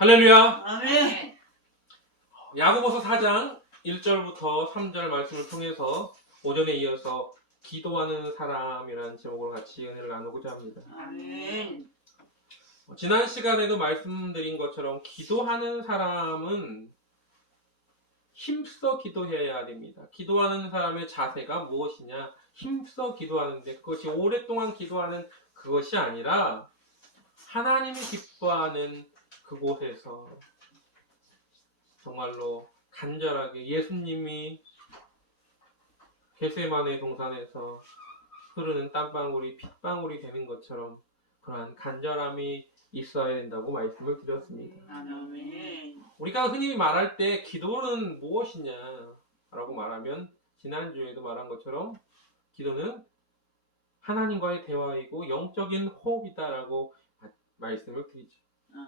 할렐루야. 아멘. 야고보서 4장 1절부터 3절 말씀을 통해서 오전에 이어서 기도하는 사람이라는 제목으로 같이 은혜를 나누고자 합니다. 아멘. 지난 시간에도 말씀드린 것처럼 기도하는 사람은 힘써 기도해야 됩니다. 기도하는 사람의 자세가 무엇이냐? 힘써 기도하는데 그것이 오랫동안 기도하는 그것이 아니라 하나님이 기뻐하는 그곳에서 정말로 간절하게 예수님이 겟세마네 동산에서 흐르는 땀방울이 핏방울이 되는 것처럼 그러한 간절함이 있어야 된다고 말씀을 드렸습니다. 아멘. 우리가 흔히 말할 때 기도는 무엇이냐 라고 말하면 지난주에도 말한 것처럼 기도는 하나님과의 대화이고 영적인 호흡이다라고 말씀을 드리죠.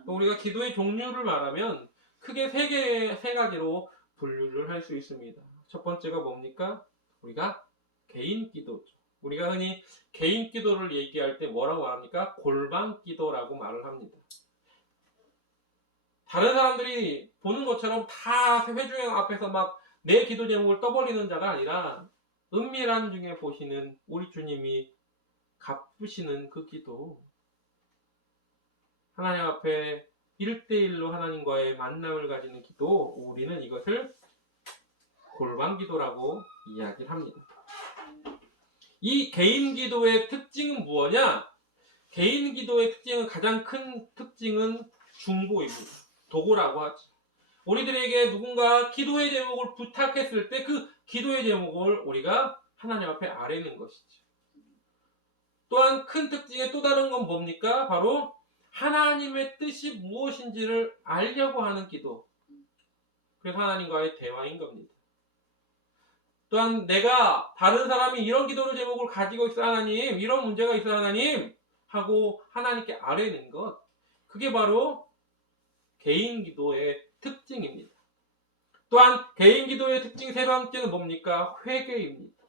또 우리가 기도의 종류를 말하면 크게 세 가지로 분류를 할 수 있습니다. 첫 번째가 뭡니까? 우리가 개인 기도죠. 우리가 흔히 개인 기도를 얘기할 때 뭐라고 말합니까? 골방 기도라고 말을 합니다. 다른 사람들이 보는 것처럼 다 회중형 앞에서 막 내 기도 제목을 떠벌리는 자가 아니라 은밀한 중에 보시는 우리 주님이 갚으시는 그 기도, 하나님 앞에 1대1로 하나님과의 만남을 가지는 기도, 우리는 이것을 골방 기도라고 이야기를 합니다. 이 개인 기도의 특징은 무엇이냐? 개인 기도의 특징은 가장 큰 특징은 중보입니다. 도구라고 하죠. 우리들에게 누군가 기도의 제목을 부탁했을 때 그 기도의 제목을 우리가 하나님 앞에 아뢰는 것이죠. 또한 큰 특징의 또 다른 건 뭡니까? 바로 하나님의 뜻이 무엇인지를 알려고 하는 기도. 그래서 하나님과의 대화인 겁니다. 또한 내가 다른 사람이 이런 기도의 제목을 가지고 있어 하나님, 이런 문제가 있어 하나님 하고 하나님께 아뢰는 것. 그게 바로 개인 기도의 특징입니다. 또한 개인 기도의 특징 세 번째는 뭡니까? 회개입니다.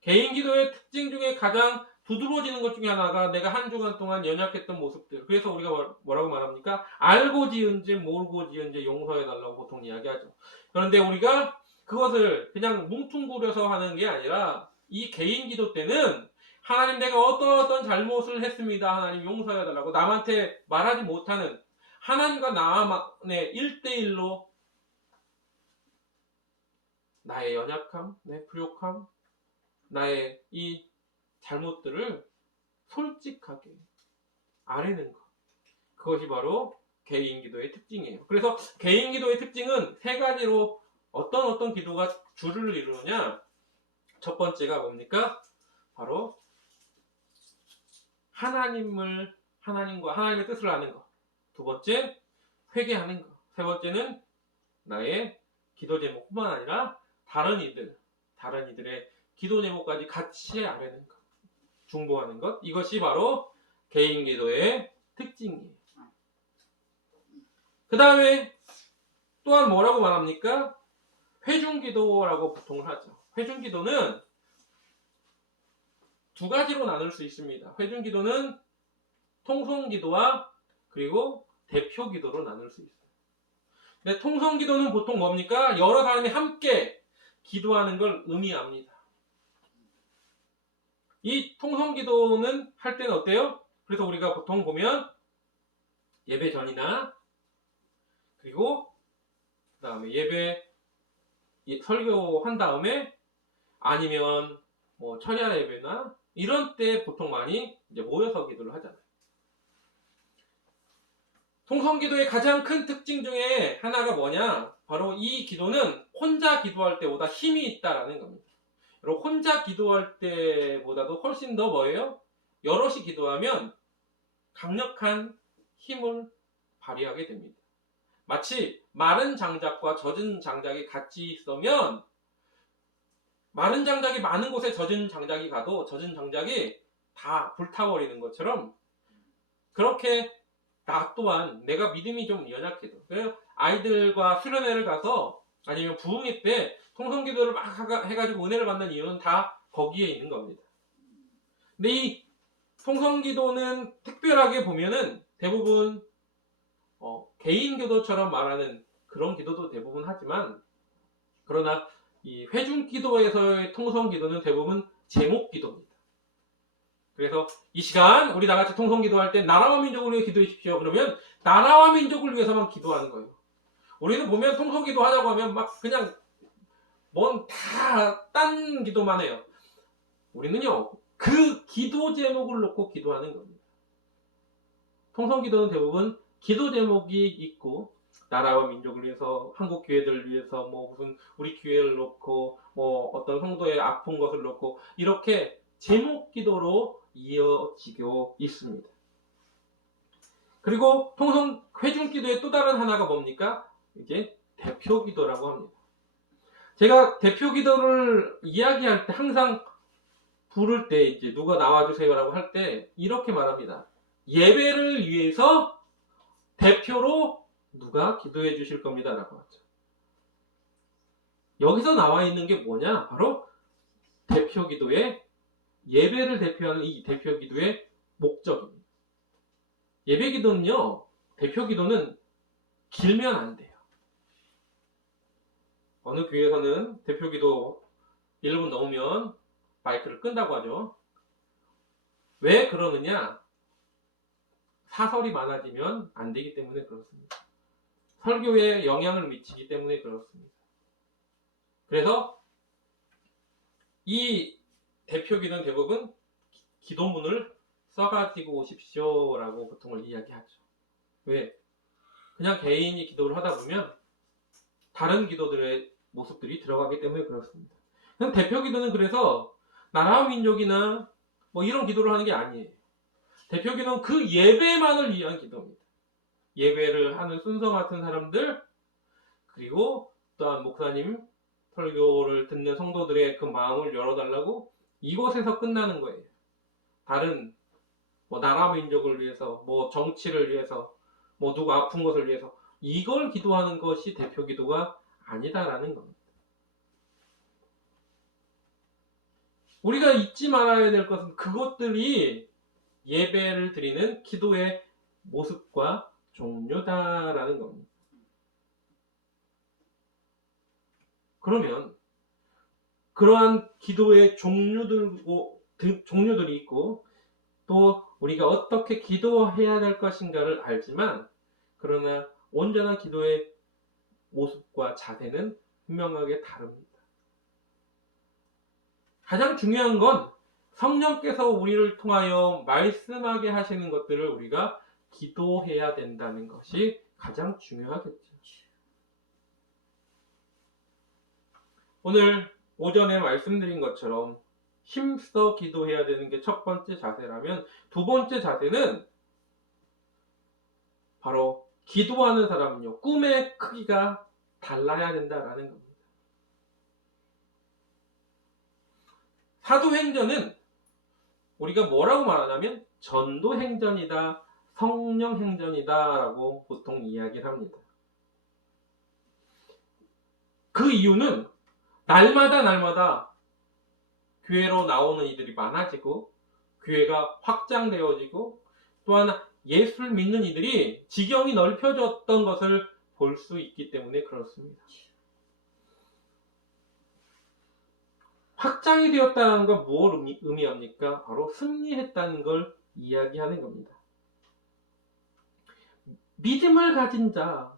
개인 기도의 특징 중에 가장 두드러지는 것 중에 하나가 내가 한 주간 동안 연약했던 모습들. 그래서 우리가 뭐라고 말합니까? 알고 지은 죄, 모르고 지은 죄 용서해달라고 보통 이야기하죠. 그런데 우리가 그것을 그냥 뭉퉁구려서 하는 게 아니라 이 개인 기도 때는 하나님 내가 어떤 잘못을 했습니다. 하나님 용서해달라고 남한테 말하지 못하는 하나님과 나만의 1대1로 나의 연약함, 내 부족함, 나의 이 잘못들을 솔직하게 아뢰는 것. 그것이 바로 개인 기도의 특징이에요. 그래서 개인 기도의 특징은 세 가지로 어떤 기도가 주를 이루느냐? 첫 번째가 뭡니까? 바로 하나님의 뜻을 아는 것. 두 번째, 회개하는 것. 세 번째는 나의 기도 제목뿐만 아니라 다른 이들의 기도 제목까지 같이 아뢰는 것. 중보하는 것. 이것이 바로 개인 기도의 특징이에요. 그 다음에 또한 뭐라고 말합니까? 회중 기도라고 보통 하죠. 회중 기도는 두 가지로 나눌 수 있습니다. 회중 기도는 통성 기도와 그리고 대표 기도로 나눌 수 있어요. 근데 통성 기도는 보통 뭡니까? 여러 사람이 함께 기도하는 걸 의미합니다. 이 통성 기도는 할 때는 어때요? 그래서 우리가 보통 보면 예배 전이나 그리고 그 다음에 예배 설교한 다음에 아니면 뭐 철야 예배나 이런 때 보통 많이 이제 모여서 기도를 하잖아요. 통성 기도의 가장 큰 특징 중에 하나가 뭐냐? 바로 이 기도는 혼자 기도할 때보다 힘이 있다라는 겁니다. 여러분 혼자 기도할 때보다도 훨씬 더 뭐예요? 여럿이 기도하면 강력한 힘을 발휘하게 됩니다. 마치 마른 장작과 젖은 장작이 같이 있으면 마른 장작이 많은 곳에 젖은 장작이 가도 젖은 장작이 다 불타버리는 것처럼 그렇게 나 또한 내가 믿음이 좀 연약해도 아이들과 수련회를 가서 아니면 부흥회 때 통성기도를 막 해가지고 은혜를 받는 이유는 다 거기에 있는 겁니다. 근데 이 통성기도는 특별하게 보면은 대부분 개인 기도처럼 말하는 그런 기도도 대부분 하지만 그러나 이 회중 기도에서의 통성 기도는 대부분 제목 기도입니다. 그래서 이 시간 우리 다 같이 통성 기도할 때 나라와 민족을 위해 기도해 주십시오. 그러면 나라와 민족을 위해서만 기도하는 거예요. 우리는 보면 통성 기도 하자고 하면 막 그냥 뭔 다 딴 기도만 해요. 우리는요 그 기도 제목을 놓고 기도하는 겁니다. 통성 기도는 대부분 기도 제목이 있고 나라와 민족을 위해서 한국 교회들을 위해서 뭐 무슨 우리 교회를 놓고 뭐 어떤 성도의 아픈 것을 놓고 이렇게 제목 기도로 이어지고 있습니다. 그리고 통성 회중 기도의 또 다른 하나가 뭡니까? 이제 대표 기도라고 합니다. 제가 대표 기도를 이야기할 때 항상 부를 때 이제 누가 나와주세요라고 할 때 이렇게 말합니다. 예배를 위해서 대표로 누가 기도해 주실 겁니다 라고 하죠. 여기서 나와 있는 게 뭐냐? 바로 대표 기도의 예배를 대표하는 이 대표 기도의 목적입니다. 예배 기도는요, 대표 기도는 길면 안 돼요. 어느 교회에서는 대표 기도 1분 넘으면 마이크를 끈다고 하죠. 왜 그러느냐? 사설이 많아지면 안 되기 때문에 그렇습니다. 설교에 영향을 미치기 때문에 그렇습니다. 그래서 이 대표 기도는 대부분 기도문을 써가지고 오십시오라고 보통을 이야기하죠. 왜? 그냥 개인이 기도를 하다 보면 다른 기도들의 모습들이 들어가기 때문에 그렇습니다. 대표 기도는 그래서 나라와 민족이나 뭐 이런 기도를 하는 게 아니에요. 대표 기도는 그 예배만을 위한 기도입니다. 예배를 하는 순서 같은 사람들, 그리고 또한 목사님 설교를 듣는 성도들의 그 마음을 열어달라고 이곳에서 끝나는 거예요. 다른 뭐 나라 민족을 위해서, 뭐 정치를 위해서, 뭐 누구 아픈 것을 위해서 이걸 기도하는 것이 대표 기도가 아니다라는 겁니다. 우리가 잊지 말아야 될 것은 그것들이 예배를 드리는 기도의 모습과 종류다라는 겁니다. 그러면 그러한 기도의 종류들이 있고 또 우리가 어떻게 기도해야 될 것인가를 알지만 그러나 온전한 기도의 모습과 자세는 분명하게 다릅니다. 가장 중요한 건 성령께서 우리를 통하여 말씀하게 하시는 것들을 우리가 기도해야 된다는 것이 가장 중요하겠죠. 오늘 오전에 말씀드린 것처럼 힘써 기도해야 되는 게 첫 번째 자세라면 두 번째 자세는 바로 기도하는 사람은요, 꿈의 크기가 달라야 된다라는 겁니다. 사도행전은 우리가 뭐라고 말하냐면 전도행전이다, 성령행전이다 라고 보통 이야기를 합니다. 그 이유는 날마다 교회로 나오는 이들이 많아지고 교회가 확장되어지고 또한 예수를 믿는 이들이 지경이 넓혀졌던 것을 볼 수 있기 때문에 그렇습니다. 확장이 되었다는 건 무엇을 의미합니까? 바로 승리했다는 걸 이야기하는 겁니다. 믿음을 가진 자,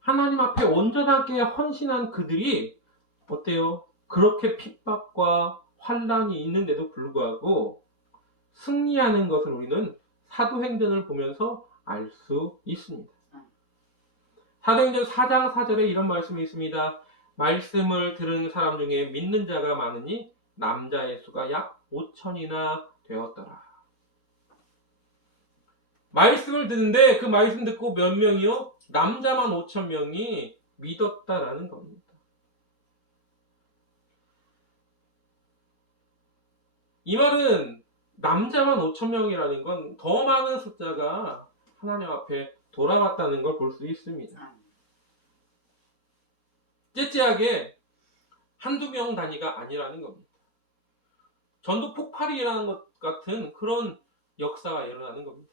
하나님 앞에 온전하게 헌신한 그들이 어때요? 그렇게 핍박과 환난이 있는데도 불구하고 승리하는 것을 우리는 사도행전을 보면서 알 수 있습니다. 사도행전 4장 4절에 이런 말씀이 있습니다. 말씀을 들은 사람 중에 믿는 자가 많으니 남자의 수가 약 5천이나 되었더라. 말씀을 듣는데 그 말씀 듣고 몇 명이요? 남자만 5천 명이 믿었다라는 겁니다. 이 말은 남자만 5천 명이라는 건 더 많은 숫자가 하나님 앞에 돌아왔다는 걸 볼 수 있습니다. 째째하게 한두 명 단위가 아니라는 겁니다. 전도 폭발이 일어나는 것 같은 그런 역사가 일어나는 겁니다.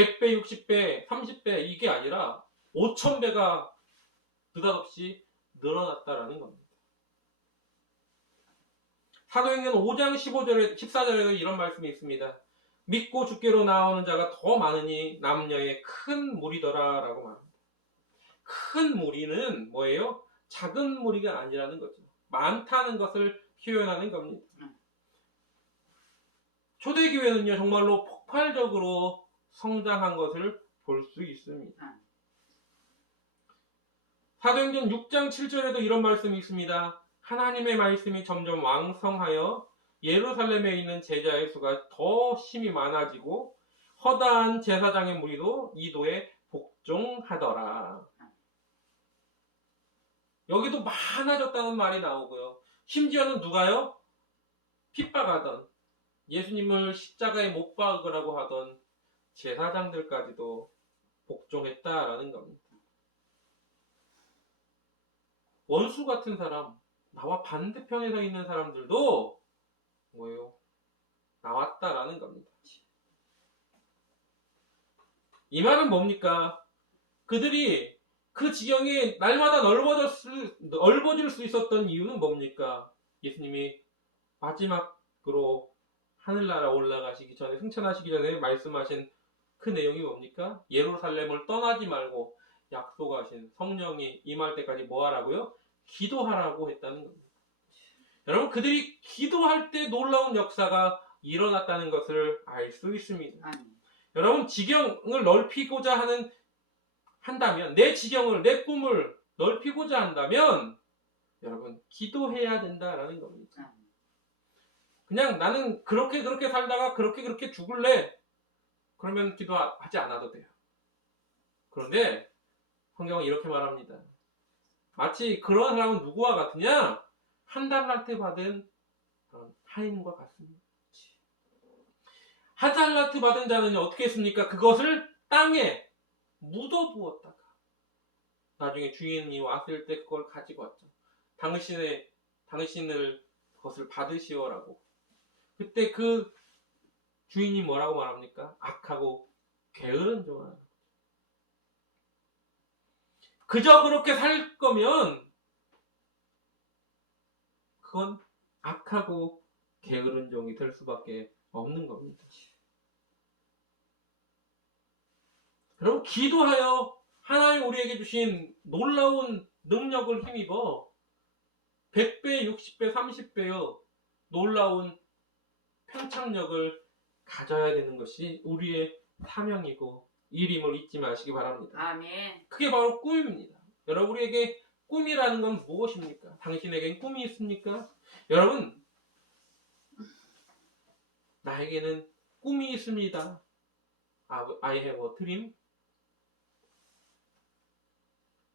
100배, 60배, 30배 이게 아니라 5,000배가 느닷없이 늘어났다라는 겁니다. 사도행전 5장 15절에 14절에도 이런 말씀이 있습니다. 믿고 주께로 나오는 자가 더 많으니 남녀의 큰 무리더라 라고 말합니다. 큰 무리는 뭐예요? 작은 무리가 아니라는 거죠. 많다는 것을 표현하는 겁니다. 초대교회는요 정말로 폭발적으로 성장한 것을 볼 수 있습니다. 사도행전 6장 7절에도 이런 말씀이 있습니다. 하나님의 말씀이 점점 왕성하여 예루살렘에 있는 제자의 수가 더 심히 많아지고 허다한 제사장의 무리도 이도에 복종하더라. 여기도 많아졌다는 말이 나오고요. 심지어는 누가요? 핍박하던 예수님을 십자가에 못 박으라고 하던 제사장들까지도 복종했다라는 겁니다. 원수 같은 사람, 나와 반대편에 서 있는 사람들도 뭐예요? 나왔다라는 겁니다. 이 말은 뭡니까? 그들이 그 지경이 날마다 넓어질 수 있었던 이유는 뭡니까? 예수님이 마지막으로 하늘나라 올라가시기 전에, 승천하시기 전에 말씀하신 그 내용이 뭡니까? 예루살렘을 떠나지 말고 약속하신 성령이 임할 때까지 뭐 하라고요? 기도하라고 했다는 겁니다. 여러분, 그들이 기도할 때 놀라운 역사가 일어났다는 것을 알 수 있습니다. 여러분, 지경을 넓히고자 한다면, 내 지경을, 내 꿈을 넓히고자 한다면, 여러분, 기도해야 된다라는 겁니다. 그냥 나는 그렇게 살다가 그렇게 죽을래. 그러면 기도하지 않아도 돼요. 그런데 성경은 이렇게 말합니다. 마치 그런 사람은 누구와 같으냐? 한 달란트 받은 그런 하인과 같습니다. 한 달란트 받은 자는 어떻게 했습니까? 그것을 땅에 묻어두었다가 나중에 주인이 왔을 때 그걸 가지고 왔죠. 당신을 그것을 받으시오라고. 그때 그 주인이 뭐라고 말합니까? 악하고 게으른 종아. 그저 그렇게 살 거면 그건 악하고 게으른 종이 될 수밖에 없는 겁니다. 여러분, 기도하여 하나님 우리에게 주신 놀라운 능력을 힘입어 100배, 60배, 30배여 놀라운 팽창력을 가져야 되는 것이 우리의 사명이고 일임을 잊지 마시기 바랍니다. 아멘. 그게 바로 꿈입니다. 여러분, 우리에게 꿈이라는 건 무엇입니까? 당신에겐 꿈이 있습니까? 여러분, 나에게는 꿈이 있습니다. I have a dream.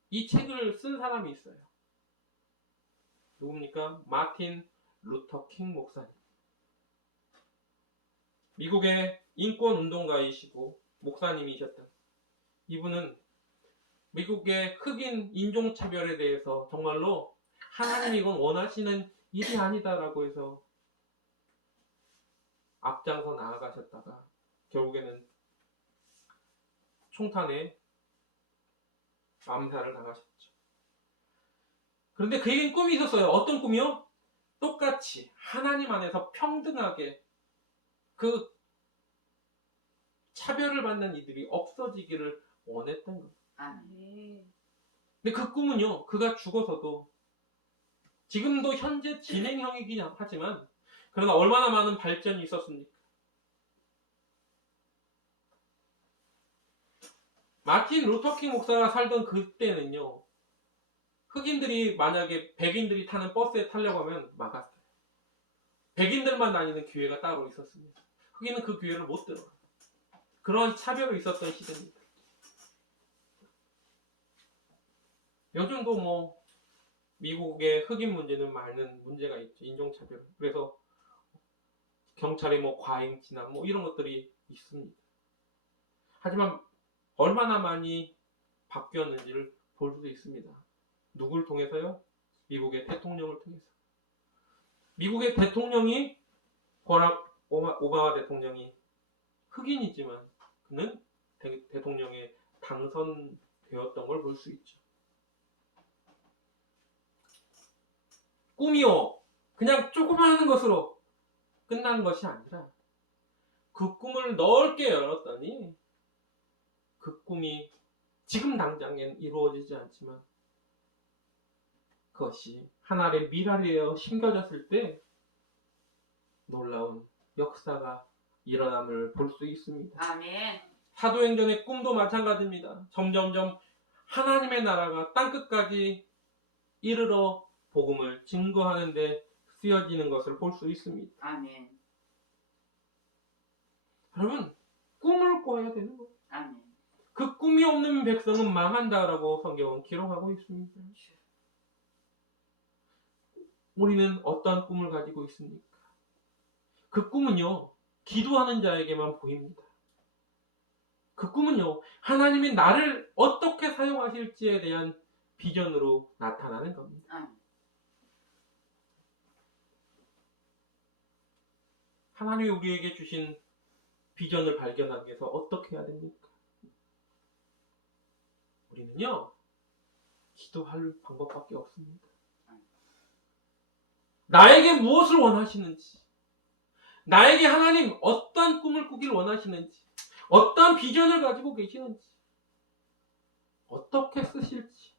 이 책을 쓴 사람이 있어요. 누굽니까? 마틴 루터 킹 목사님. 미국의 인권운동가이시고 목사님이셨던 이분은 미국의 흑인 인종차별에 대해서 정말로 하나님이 이건 원하시는 일이 아니다라고 해서 앞장서 나아가셨다가 결국에는 총탄에 암살을 당하셨죠. 그런데 그에겐 꿈이 있었어요. 어떤 꿈이요? 똑같이 하나님 안에서 평등하게 그 차별을 받는 이들이 없어지기를 원했던 거예요. 근데 그 꿈은요, 그가 죽어서도 지금도 현재 진행형이긴 하지만 그러나 얼마나 많은 발전이 있었습니까? 마틴 루터킹 목사가 살던 그때는요, 흑인들이 만약에 백인들이 타는 버스에 타려고 하면 막았어요. 백인들만 다니는 교회가 따로 있었습니다. 흑인은 그 교회를 못 들어가요. 그런 차별이 있었던 시대입니다. 요즘도 뭐 미국의 흑인 문제는 많은 문제가 있죠. 인종차별. 그래서 경찰의 뭐 과잉 진압 뭐 이런 것들이 있습니다. 하지만 얼마나 많이 바뀌었는지를 볼 수 있습니다. 누굴 통해서요? 미국의 대통령을 통해서. 미국의 대통령이 버락 오바마 대통령이 흑인이지만 그는 대통령에 당선되었던 걸 볼 수 있죠. 꿈이요, 그냥 조그마한 것으로 끝나는 것이 아니라 그 꿈을 넓게 열었더니 그 꿈이 지금 당장엔 이루어지지 않지만 그것이 하나의 미랄이되어 심겨졌을 때 놀라운 역사가 일어남을 볼 수 있습니다. 아멘. 사도행전의 꿈도 마찬가지입니다. 점점점 하나님의 나라가 땅끝까지 이르러 복음을 증거하는 데 쓰여지는 것을 볼 수 있습니다. 아멘. 여러분, 꿈을 꿔야 되는 거예요. 아멘. 그 꿈이 없는 백성은 망한다라고 성경은 기록하고 있습니다. 우리는 어떠한 꿈을 가지고 있습니까? 그 꿈은요, 기도하는 자에게만 보입니다. 그 꿈은요, 하나님이 나를 어떻게 사용하실지에 대한 비전으로 나타나는 겁니다. 아멘. 하나님이 우리에게 주신 비전을 발견하기 위해서 어떻게 해야 됩니까? 우리는요, 기도할 방법밖에 없습니다. 나에게 무엇을 원하시는지, 나에게 하나님 어떤 꿈을 꾸길 원하시는지, 어떤 비전을 가지고 계시는지, 어떻게 쓰실지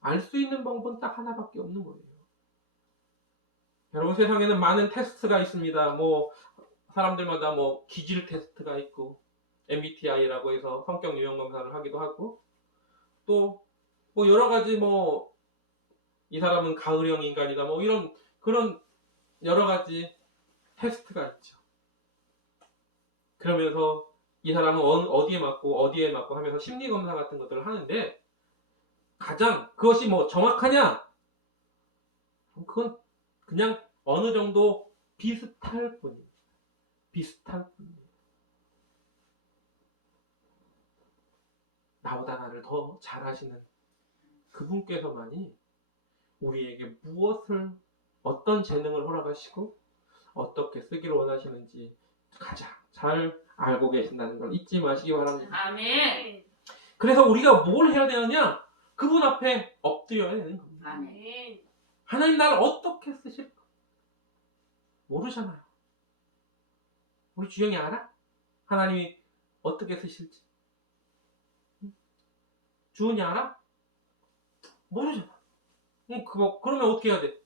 알 수 있는 방법은 딱 하나밖에 없는 거예요. 여러분, 세상에는 많은 테스트가 있습니다. 사람들마다 기질 테스트가 있고, MBTI라고 해서 성격 유형 검사를 하기도 하고, 또 여러 가지 이 사람은 가을형 인간이다, 이런 그런 여러 가지 테스트가 있죠. 그러면서 이 사람은 어디에 맞고 하면서 심리 검사 같은 것들을 하는데, 가장 그것이 정확하냐? 그건 그냥 어느 정도 비슷할 뿐이에요. 비슷할 뿐이에요. 나보다 나를 더 잘하시는 그분께서만이 우리에게 무엇을, 어떤 재능을 허락하시고 어떻게 쓰기를 원하시는지 가장 잘 알고 계신다는 걸 잊지 마시기 바랍니다. 아멘. 그래서 우리가 뭘 해야 되느냐? 그분 앞에 엎드려야 되는 겁니다. 아멘. 하나님 나를 어떻게 쓰실까? 모르잖아요. 우리 주영이 알아? 하나님이 어떻게 쓰실지? 주은이 알아? 모르잖아. 그러면 어떻게 해야 돼?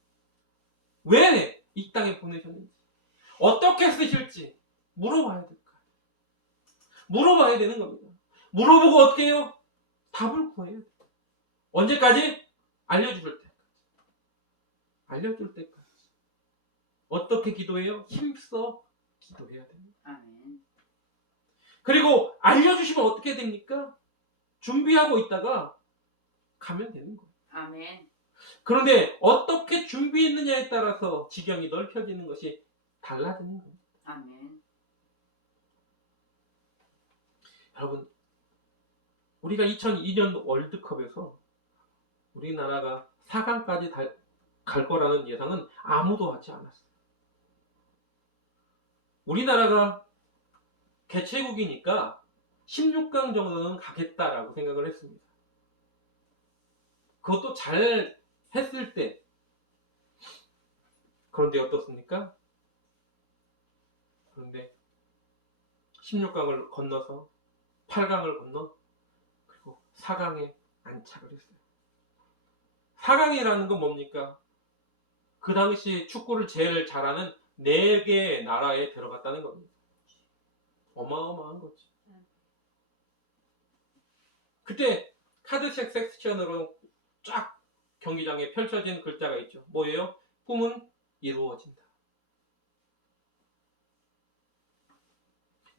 왜 이 땅에 보내셨는지, 어떻게 쓰실지 물어봐야 될까요? 물어봐야 되는 겁니다. 물어보고 어떻게 해요? 답을 구해요. 언제까지? 알려줄 때까지. 알려줄 때까지. 어떻게 기도해요? 힘써 기도해야 됩니다. 아멘. 그리고 알려주시면 어떻게 됩니까? 준비하고 있다가 가면 되는 거예요. 아멘. 그런데 어떻게 준비했느냐에 따라서 지경이 넓혀지는 것이 달라지는 겁니다. 아멘. 여러분, 우리가 2002년 월드컵에서 우리나라가 4강까지 갈 거라는 예상은 아무도 하지 않았어요. 우리나라가 개최국이니까 16강 정도는 가겠다라고 생각을 했습니다. 그것도 잘 했을 때. 그런데 어떻습니까? 그런데 16강을 건너서 8강을 건너 그리고 4강에 안착을 했어요. 4강이라는 건 뭡니까? 그 당시 축구를 제일 잘하는 4개의 나라에 들어갔다는 겁니다. 어마어마한 거지. 그때 카드색 섹션으로 쫙 경기장에 펼쳐진 글자가 있죠. 뭐예요? 꿈은 이루어진다.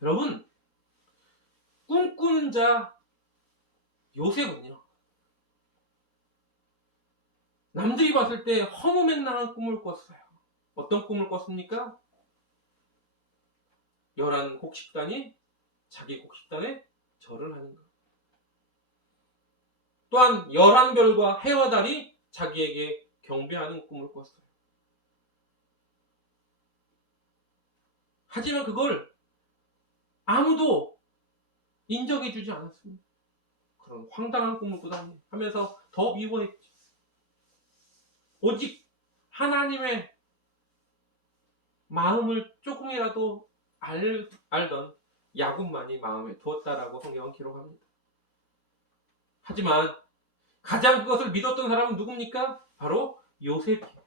여러분, 꿈꾸는 자 요셉은요, 남들이 봤을 때 허무맹랑한 꿈을 꿨어요. 어떤 꿈을 꿨습니까? 11 곡식단이 자기 곡식단에 절을 하는 것. 또한 11별과 해와 달이 자기에게 경배하는 꿈을 꿨어요. 하지만 그걸 아무도 인정해주지 않았습니다. 그런 황당한 꿈을 꾸다니 하면서 더 미워했죠. 오직 하나님의 마음을 조금이라도 알던 야곱만이 마음에 두었다라고 성경은 기록합니다. 하지만 가장 그것을 믿었던 사람은 누굽니까? 바로 요셉이에요.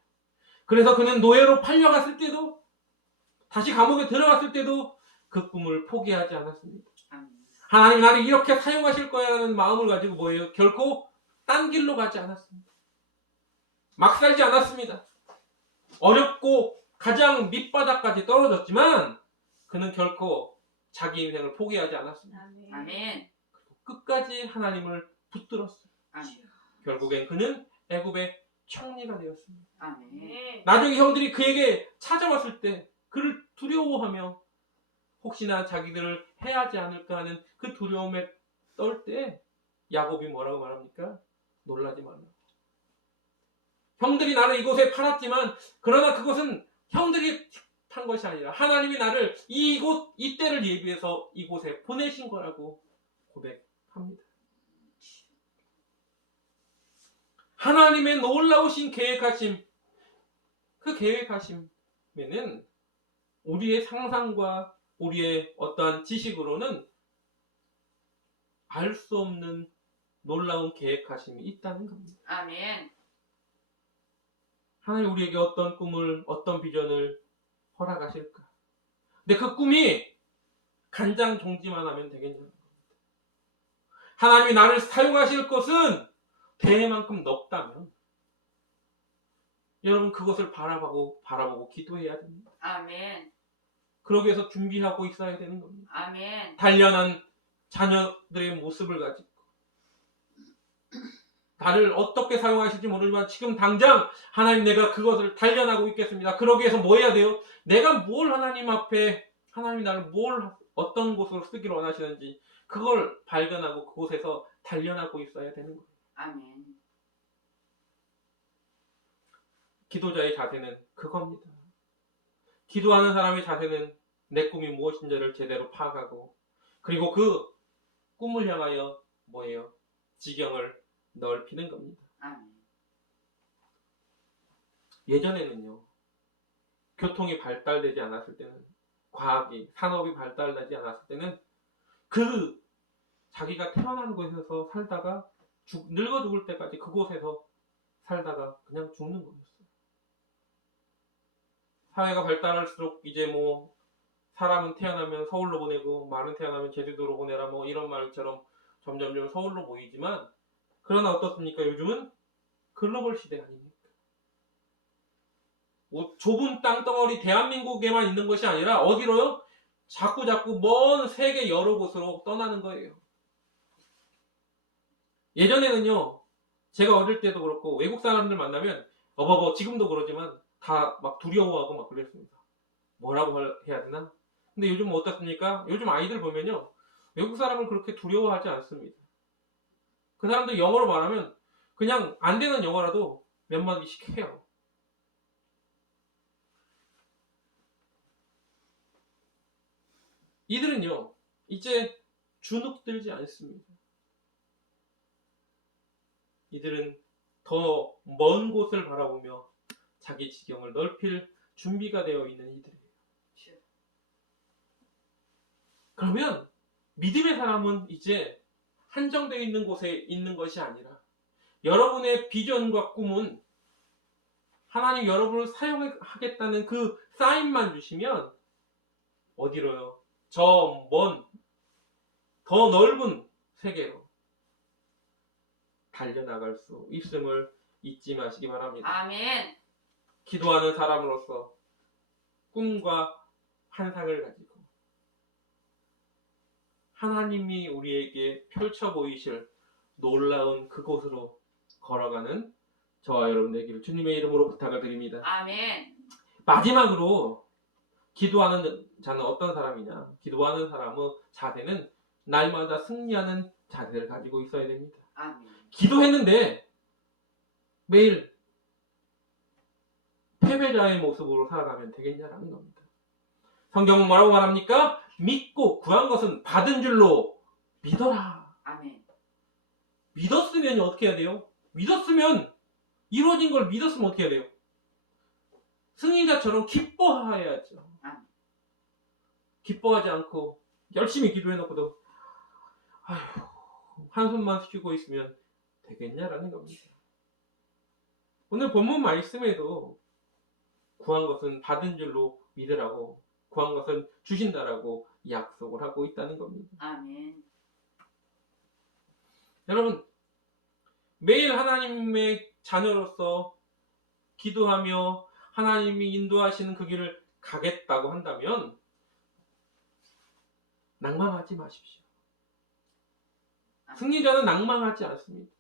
그래서 그는 노예로 팔려갔을 때도, 다시 감옥에 들어갔을 때도 그 꿈을 포기하지 않았습니다. 아멘. 하나님 나를 이렇게 사용하실 거야라는 마음을 가지고 뭐예요? 결코 딴 길로 가지 않았습니다. 막 살지 않았습니다. 어렵고 가장 밑바닥까지 떨어졌지만 그는 결코 자기 인생을 포기하지 않았습니다. 아멘. 끝까지 하나님을 붙들었어요. 아멘. 결국엔 그는 애굽의 총리가 되었습니다. 아멘. 나중에 형들이 그에게 찾아왔을 때 그를 두려워하며 혹시나 자기들을 해하지 않을까 하는 그 두려움에 떨 때 야곱이 뭐라고 말합니까? 놀라지 말라. 형들이 나를 이곳에 팔았지만 그러나 그것은 형들이 판 것이 아니라 하나님이 나를 이 때를 예비해서 이곳에 보내신 거라고 고백합니다. 하나님의 놀라우신 계획하심, 그 계획하심에는 우리의 상상과 우리의 어떠한 지식으로는 알 수 없는 놀라운 계획하심이 있다는 겁니다. 아멘. 하나님 우리에게 어떤 꿈을, 어떤 비전을 허락하실까? 근데 그 꿈이 간장종지만 하면 되겠냐는 겁니다. 하나님이 나를 사용하실 것은 대만큼 넓다면 여러분 그것을 바라보고 기도해야 됩니다. 아멘. 그러기 위해서 준비하고 있어야 되는 겁니다. 아멘. 단련한 자녀들의 모습을 가지고 나를 어떻게 사용하실지 모르지만 지금 당장 하나님 내가 그것을 단련하고 있겠습니다. 그러기 위해서 뭐 해야 돼요? 내가 뭘 하나님 앞에 하나님이 나를 어떤 곳으로 쓰기를 원하시는지 그걸 발견하고 그곳에서 단련하고 있어야 되는 거예요. 아멘. 기도자의 자세는 그겁니다. 기도하는 사람의 자세는 내 꿈이 무엇인지를 제대로 파악하고 그리고 그 꿈을 향하여 뭐예요? 지경을 넓히는 겁니다. 아멘. 예전에는요. 교통이 발달되지 않았을 때는 과학이, 산업이 발달되지 않았을 때는 그 자기가 태어난 곳에서 살다가 늙어 죽을 때까지 그곳에서 살다가 그냥 죽는 거였어요. 사회가 발달할수록 이제 뭐 사람은 태어나면 서울로 보내고 말은 태어나면 제주도로 보내라 뭐 이런 말처럼 점점점 서울로 모이지만 그러나 어떻습니까? 요즘은 글로벌 시대 아닙니까? 뭐 좁은 땅덩어리 대한민국에만 있는 것이 아니라 어디로요? 자꾸 먼 세계 여러 곳으로 떠나는 거예요. 예전에는요. 제가 어릴 때도 그렇고 외국 사람들 만나면 지금도 그러지만 다 막 두려워하고 막 그랬습니다. 뭐라고 해야 되나? 근데 요즘 어떻습니까? 요즘 아이들 보면요. 외국 사람을 그렇게 두려워하지 않습니다. 그 사람들 영어로 말하면 그냥 안 되는 영어라도 몇 마디씩 해요. 이들은요. 이제 주눅들지 않습니다. 이들은 더 먼 곳을 바라보며 자기 지경을 넓힐 준비가 되어 있는 이들이에요. 그러면 믿음의 사람은 이제 한정되어 있는 곳에 있는 것이 아니라 여러분의 비전과 꿈은 하나님 여러분을 사용하겠다는 그 사인만 주시면 어디로요? 더 넓은 세계로 달려나갈 수 있음을 잊지 마시기 바랍니다. 아멘. 기도하는 사람으로서 꿈과 환상을 가지고 하나님이 우리에게 펼쳐 보이실 놀라운 그곳으로 걸어가는 저와 여러분 되기를 주님의 이름으로 부탁을 드립니다. 아멘. 마지막으로 기도하는 자는 어떤 사람이냐? 기도하는 사람의 자세는 날마다 승리하는 자세를 가지고 있어야 됩니다. 아멘. 기도했는데 매일 패배자의 모습으로 살아가면 되겠냐라는 겁니다. 성경은 뭐라고 말합니까? 믿고 구한 것은 받은 줄로 믿어라. 아멘. 믿었으면 어떻게 해야 돼요? 믿었으면 이루어진 걸 믿었으면 어떻게 해야 돼요? 승리자처럼 기뻐해야죠. 아멘. 기뻐하지 않고 열심히 기도해놓고도 아휴 한숨만 쉬고 있으면 되겠냐라는 겁니다. 오늘 본문 말씀에도 구한 것은 받은 줄로 믿으라고, 구한 것은 주신다라고 약속을 하고 있다는 겁니다. 아멘. 여러분, 매일 하나님의 자녀로서 기도하며 하나님이 인도하시는 그 길을 가겠다고 한다면 낭망하지 마십시오. 승리자는 낭망하지 않습니다.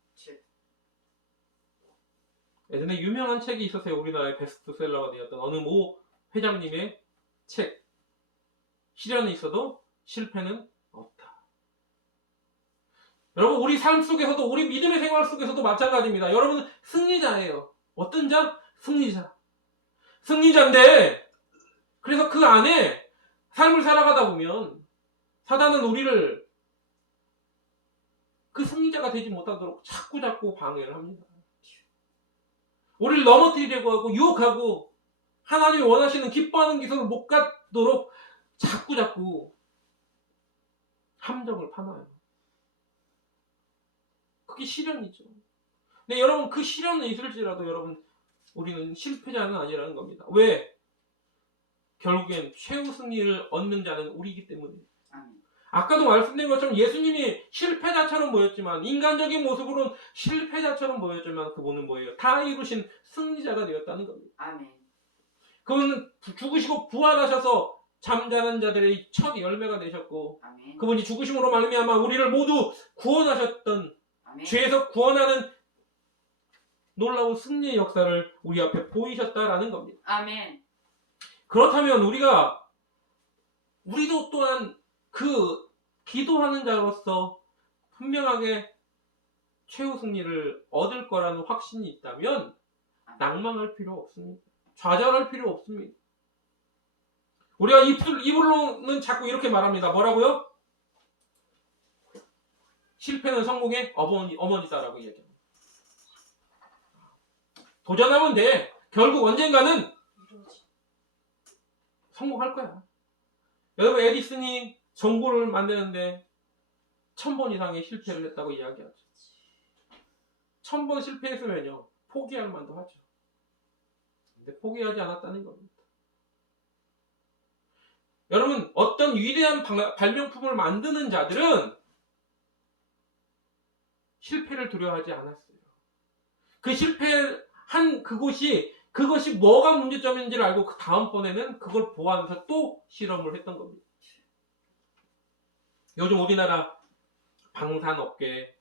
예전에 유명한 책이 있었어요. 우리나라의 베스트셀러가 되었던 어느 모 회장님의 책. 시련이 있어도 실패는 없다. 여러분, 우리 삶 속에서도, 우리 믿음의 생활 속에서도 마찬가지입니다. 여러분은 승리자예요. 어떤 자? 승리자. 승리자인데, 그래서 그 안에 삶을 살아가다 보면 사단은 우리를 그 승리자가 되지 못하도록 자꾸 방해를 합니다. 우리를 넘어뜨리려고 하고 유혹하고 하나님이 원하시는 기뻐하는 기술을 못 갖도록 자꾸 함정을 파놔요. 그게 시련이죠. 근데 여러분, 그 시련은 있을지라도 여러분, 우리는 실패자는 아니라는 겁니다. 왜? 결국엔 최후 승리를 얻는 자는 우리이기 때문에. 아멘. 아까도 말씀드린 것처럼 예수님이 실패자처럼 보였지만, 인간적인 모습으로는 실패자처럼 보였지만, 그분은 뭐예요? 다 이루신 승리자가 되었다는 겁니다. 아멘. 그분은 죽으시고 부활하셔서 잠자는 자들의 첫 열매가 되셨고, 아멘. 그분이 죽으심으로 말미암아 우리를 모두 구원하셨던, 아멘. 죄에서 구원하는 놀라운 승리의 역사를 우리 앞에 보이셨다라는 겁니다. 아멘. 그렇다면 우리도 또한 그 기도하는 자로서 분명하게 최후 승리를 얻을 거라는 확신이 있다면 낭망할 필요 없습니다. 좌절할 필요 없습니다. 우리가 입으로는 자꾸 이렇게 말합니다. 뭐라고요? 실패는 성공의 어머니다라고 얘기합니다. 도전하면 돼. 결국 언젠가는 성공할 거야. 여러분, 에디슨이 전구를 만드는데 1000번 이상의 실패를 했다고 이야기하죠. 1000번 실패했으면요, 포기할 만도 하죠. 근데 포기하지 않았다는 겁니다. 여러분, 어떤 위대한 발명품을 만드는 자들은 실패를 두려워하지 않았어요. 그 실패한 그것이 뭐가 문제점인지를 알고 그 다음번에는 그걸 보완해서 또 실험을 했던 겁니다. 요즘 우리나라 방산업계,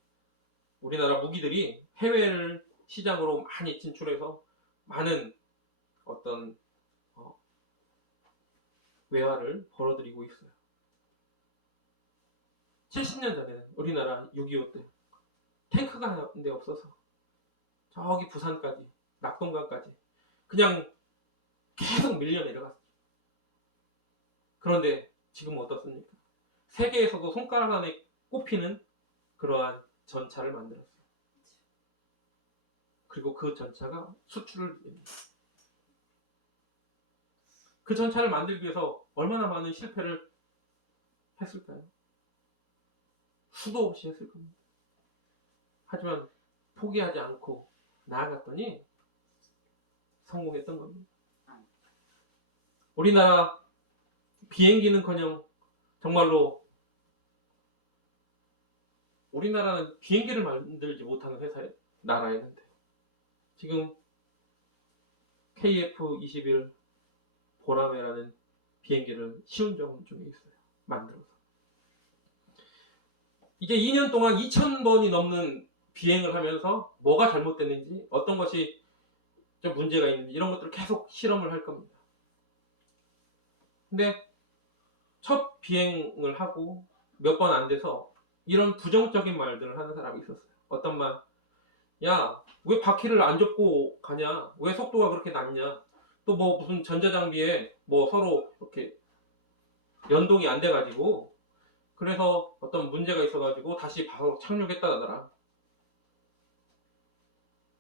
우리나라 무기들이 해외 시장으로 많이 진출해서 많은 어떤 외화를 벌어들이고 있어요. 70년 전에는 우리나라 6.25 때 탱크가 한 대 없어서 저기 부산까지, 낙동강까지 그냥 계속 밀려 내려갔어요. 그런데 지금은 어떻습니까? 세계에서도 손가락 안에 꼽히는 그러한 전차를 만들었어요. 그리고 그 전차가 수출을 됩니다. 그 전차를 만들기 위해서 얼마나 많은 실패를 했을까요? 수도 없이 했을 겁니다. 하지만 포기하지 않고 나아갔더니 성공했던 겁니다. 우리나라 비행기는커녕 정말로 우리나라는 비행기를 만들지 못하는 나라였는데 지금 KF-21 보라매라는 비행기를 시운전 중에 있어요. 만들어서. 이제 2년 동안 2000번이 넘는 비행을 하면서 뭐가 잘못됐는지, 어떤 것이 좀 문제가 있는지 이런 것들을 계속 실험을 할 겁니다. 근데 첫 비행을 하고 몇 번 안 돼서 이런 부정적인 말들을 하는 사람이 있었어요. 어떤 말, 야, 왜 바퀴를 안 접고 가냐? 왜 속도가 그렇게 낮냐? 또 뭐 무슨 전자장비에 뭐 서로 이렇게 연동이 안 돼가지고 그래서 어떤 문제가 있어가지고 다시 바로 착륙했다더라.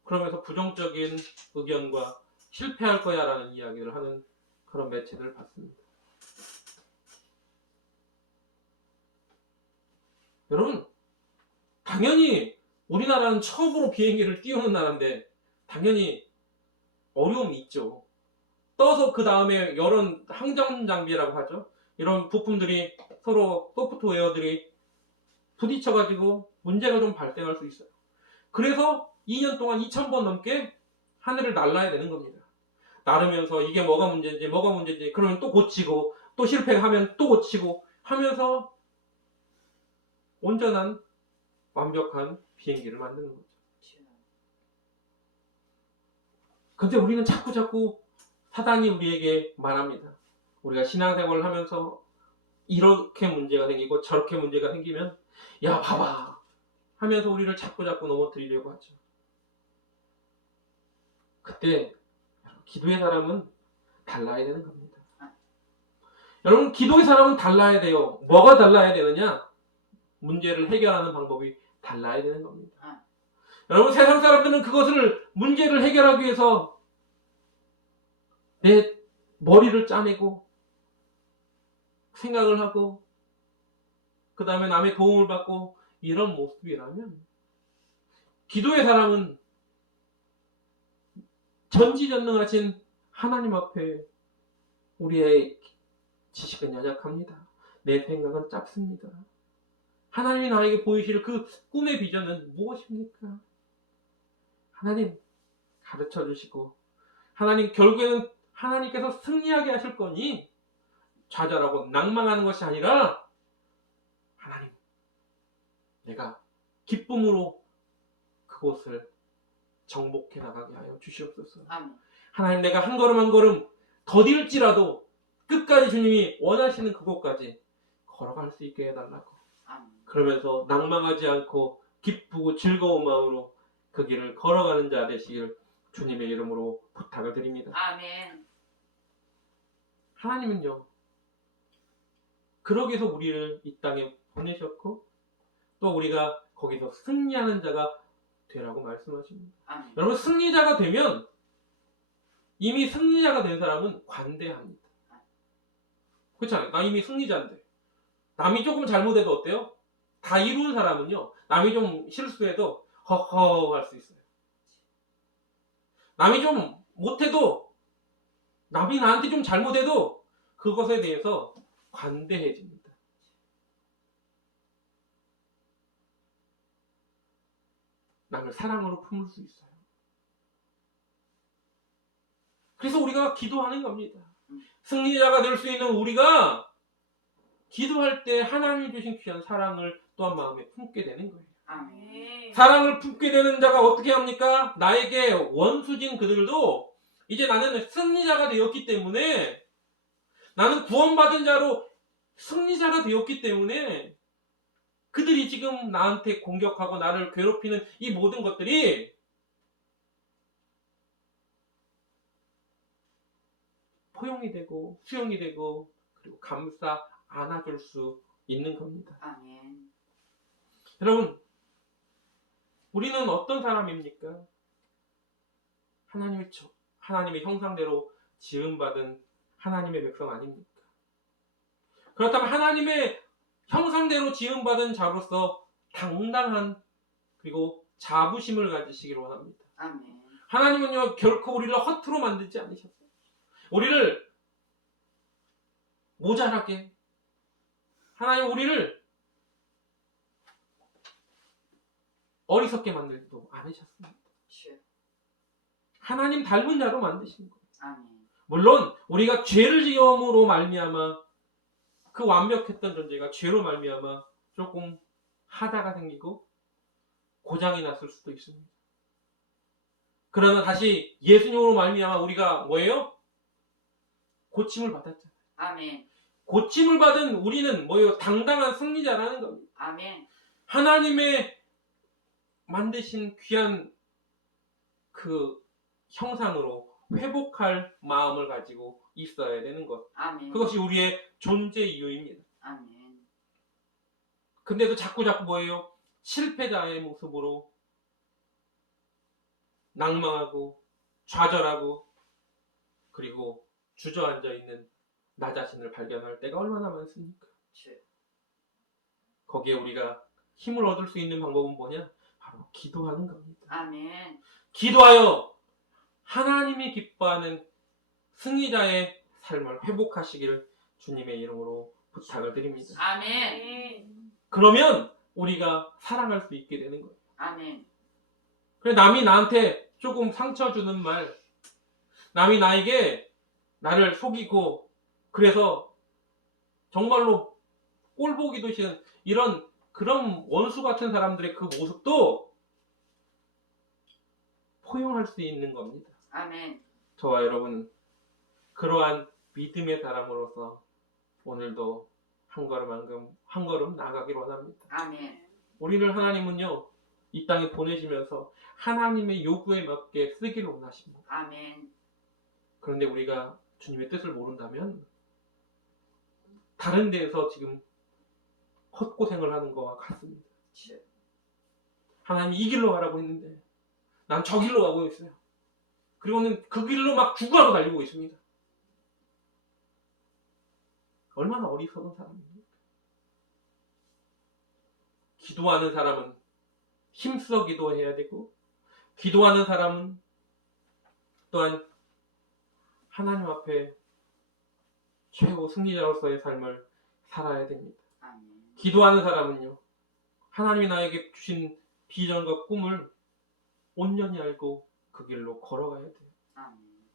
그러면서 부정적인 의견과 실패할 거야 라는 이야기를 하는 그런 매체들을 봤습니다. 여러분, 당연히 우리나라는 처음으로 비행기를 띄우는 나라인데 당연히 어려움이 있죠. 떠서 그 다음에 이런 항전 장비라고 하죠. 이런 부품들이 서로 소프트웨어들이 부딪혀가지고 문제가 좀 발생할 수 있어요. 그래서 2년 동안 2,000번 넘게 하늘을 날아야 되는 겁니다. 날으면서 이게 뭐가 문제인지 그러면 또 고치고 또 실패하면 또 고치고 하면서 온전한 완벽한 비행기를 만드는 거죠. 근데 우리는 자꾸 사단이 우리에게 말합니다. 우리가 신앙생활을 하면서 이렇게 문제가 생기고 저렇게 문제가 생기면 야 봐봐 하면서 우리를 자꾸 넘어뜨리려고 하죠. 그때 기도의 사람은 달라야 되는 겁니다. 여러분, 기도의 사람은 달라야 돼요. 뭐가 달라야 되느냐? 문제를 해결하는 방법이 달라야 되는 겁니다. 여러분, 세상 사람들은 그것을 문제를 해결하기 위해서 내 머리를 짜내고 생각을 하고 그 다음에 남의 도움을 받고 이런 모습이라면 기도의 사람은 전지전능하신 하나님 앞에 우리의 지식은 연약합니다. 내 생각은 짧습니다. 하나님이 나에게 보이실 그 꿈의 비전은 무엇입니까? 하나님 가르쳐 주시고 하나님 결국에는 하나님께서 승리하게 하실 거니 좌절하고 낭망하는 것이 아니라 하나님 내가 기쁨으로 그곳을 정복해 나가게 하여 주시옵소서. 아멘. 하나님 내가 한 걸음 한 걸음 더딜지라도 끝까지 주님이 원하시는 그곳까지 걸어갈 수 있게 해달라고. 아멘. 그러면서 낭망하지 않고 기쁘고 즐거운 마음으로 그 길을 걸어가는 자 되시길 주님의 이름으로 부탁을 드립니다. 아멘. 하나님은요 그러기 위해서 우리를 이 땅에 보내셨고 또 우리가 거기서 승리하는 자가 되라고 말씀하십니다. 아멘. 여러분, 승리자가 되면 이미 승리자가 된 사람은 관대합니다. 그렇잖아요. 나 이미 승리자인데 남이 조금 잘못해도 어때요? 다 이룬 사람은요 남이 좀 실수해도 허허 할 수 있어요. 남이 좀 못해도 남이 나한테 좀 잘못해도 그것에 대해서 관대해집니다. 남을 사랑으로 품을 수 있어요. 그래서 우리가 기도하는 겁니다. 승리자가 될 수 있는 우리가 기도할 때 하나님이 주신 귀한 사랑을 또한 마음에 품게 되는 거예요. 아멘. 사랑을 품게 되는 자가 어떻게 합니까? 나에게 원수진 그들도 이제 나는 승리자가 되었기 때문에 나는 구원받은 자로 승리자가 되었기 때문에 그들이 지금 나한테 공격하고 나를 괴롭히는 이 모든 것들이 포용이 되고 수용이 되고 그리고 감싸 안아줄 수 있는 겁니다. 아멘. 여러분, 우리는 어떤 사람입니까? 하나님의 형상대로 지음받은 하나님의 백성 아닙니까? 그렇다면 하나님의 형상대로 지음받은 자로서 당당한 그리고 자부심을 가지시기를 원합니다. 아멘. 하나님은요 결코 우리를 허투루 만들지 않으셨어요. 우리를 모자라게 하나님 우리를 어리석게 만들지도 않으셨습니다. 하나님 닮은 자로 만드신 거예요. 아멘. 물론 우리가 죄를 지음으로 말미암아 그 완벽했던 존재가 죄로 말미암아 조금 하다가 생기고 고장이 났을 수도 있습니다. 그러나 다시 예수님으로 말미암아 우리가 뭐예요? 고침을 받았잖아요. 아멘. 고침을 받은 우리는 뭐예요? 당당한 승리자라는 겁니다. 아멘. 하나님의 만드신 귀한 그 형상으로 회복할 마음을 가지고 있어야 되는 것. 아멘. 그것이 우리의 존재 이유입니다. 아멘. 근데도 자꾸 뭐예요? 실패자의 모습으로 낭망하고 좌절하고 그리고 주저앉아 있는 나 자신을 발견할 때가 얼마나 많습니까? 거기에 우리가 힘을 얻을 수 있는 방법은 뭐냐? 바로 기도하는 겁니다. 아멘. 기도하여 하나님이 기뻐하는 승리자의 삶을 회복하시기를 주님의 이름으로 부탁을 드립니다. 아멘. 그러면 우리가 사랑할 수 있게 되는 거예요. 아멘. 그래 남이 나한테 조금 상처 주는 말, 남이 나에게 나를 속이고 그래서 정말로 꼴보기도 싫은 그런 원수 같은 사람들의 그 모습도 포용할 수 있는 겁니다. 아멘. 저와 여러분 그러한 믿음의 사람으로서 오늘도 한 걸음 나아가기를 원합니다. 아멘. 우리를 하나님은요 이 땅에 보내시면서 하나님의 요구에 맞게 쓰기를 원하십니다. 아멘. 그런데 우리가 주님의 뜻을 모른다면 다른 데에서 지금 헛고생을 하는 것과 같습니다. 하나님이 이 길로 가라고 했는데 난 저 길로 가고 있어요. 그리고는 그 길로 막 죽어라고 달리고 있습니다. 얼마나 어리석은 사람입니까? 기도하는 사람은 힘써 기도해야 되고 기도하는 사람은 또한 하나님 앞에 최고 승리자로서의 삶을 살아야 됩니다. 아멘. 기도하는 사람은요 하나님이 나에게 주신 비전과 꿈을 온전히 알고 그 길로 걸어가야 돼요. 아멘.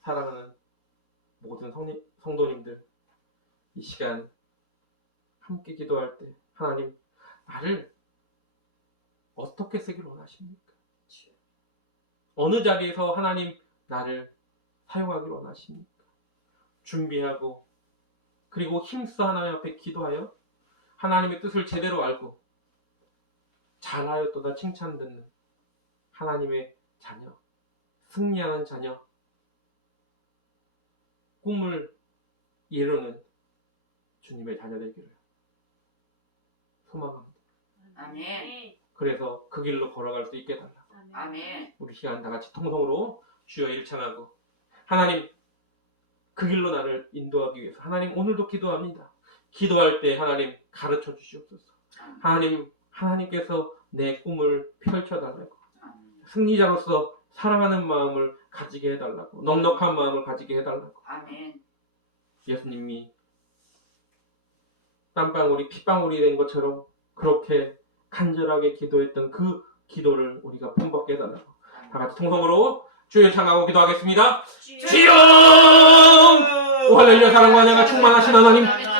사랑하는 모든 성도님들 이 시간 함께 기도할 때 하나님 나를 어떻게 쓰기를 원하십니까? 어느 자리에서 하나님 나를 사용하기를 원하십니까? 준비하고 그리고 힘써 하나님 앞에 기도하여 하나님의 뜻을 제대로 알고 잘하였도다 칭찬 듣는 하나님의 자녀, 승리하는 자녀, 꿈을 이루는 주님의 자녀 되기를 소망합니다. 아멘. 그래서 그 길로 걸어갈 수 있게 달라고. 아멘. 우리 시간 다 같이 통성으로 주여 일창하고 하나님 그 길로 나를 인도하기 위해서 하나님 오늘도 기도합니다. 기도할 때 하나님 가르쳐 주시옵소서. 하나님께서 내 꿈을 펼쳐달라고 승리자로서 사랑하는 마음을 가지게 해달라고 넉넉한 마음을 가지게 해달라고 아멘. 예수님이 땀방울이 핏방울이 된 것처럼 그렇게 간절하게 기도했던 그 기도를 우리가 품받게 해달라고 다 같이 통성으로 주여 창하고 기도하겠습니다. 주여! 오 할렐루야. 사랑과 은혜가 충만하신 하나님